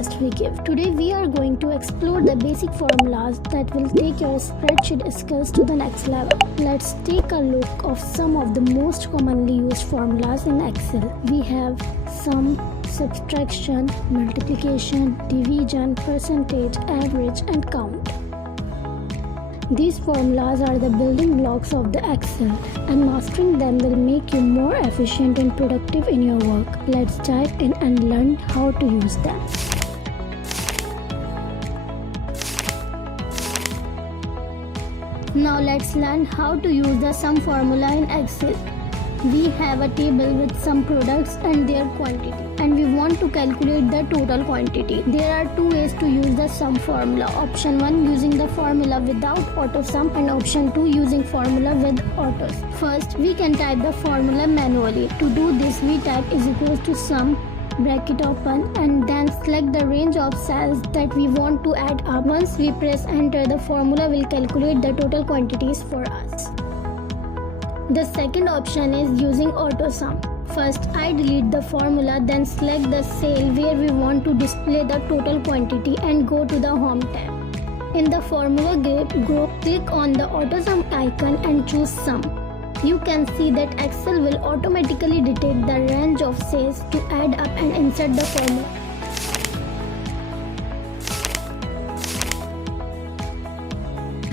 best we give. Today we are going to explore the basic formulas that will take your spreadsheet skills to the next level. Let's take a look of some of the most commonly used formulas in Excel. We have sum, subtraction, multiplication, division, percentage, average, and count. These formulas are the building blocks of the Excel, and mastering them will make you more efficient and productive in your work. Let's dive in and learn how to use them. Now let's learn how to use the sum formula in Excel. We have a table with some products and their quantity, and we want to calculate the total quantity. There are two ways to use the sum formula. Option 1, using the formula without auto sum, and option 2, using formula with autos. First, we can type the formula manually. To do this, we type is equals to sum, bracket open, and then select the range of cells that we want to add up. Once we press enter, the formula will calculate the total quantities for us. The second option is using auto sum. First, I delete the formula, then select the cell where we want to display the total quantity and go to the Home tab. In the formula group, click on the auto sum icon and choose sum. You can see that Excel will automatically detect the range of cells to add up and insert the formula.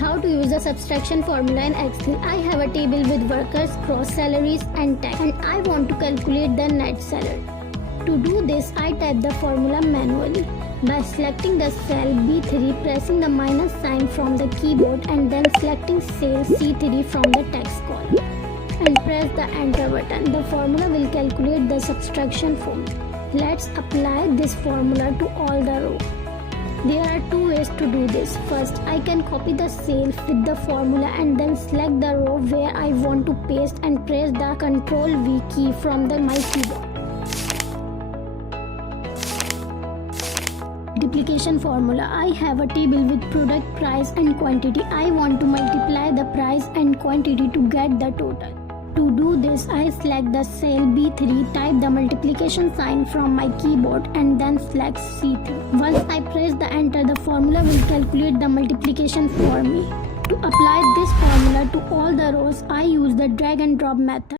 How to use the subtraction formula in Excel. I have a table with workers, gross salaries, and tax, and I want to calculate the net salary. To do this, I type the formula manually by selecting the cell B3, pressing the minus sign from the keyboard, and then selecting cell C3 from the text column, and press the enter button. The formula will calculate the subtraction formula. Let's apply this formula to all the rows. There are two ways to do this. First, I can copy the cell with the formula and then select the row where I want to paste and press the Ctrl V key from my keyboard. Multiplication formula. I have a table with product, price, and quantity. I want to multiply the price and quantity to get the total. To do this, I select the cell B3, type the multiplication sign from my keyboard, and then select C3. Once I press the enter, the formula will calculate the multiplication for me. To apply this formula to all the rows, I use the drag and drop method.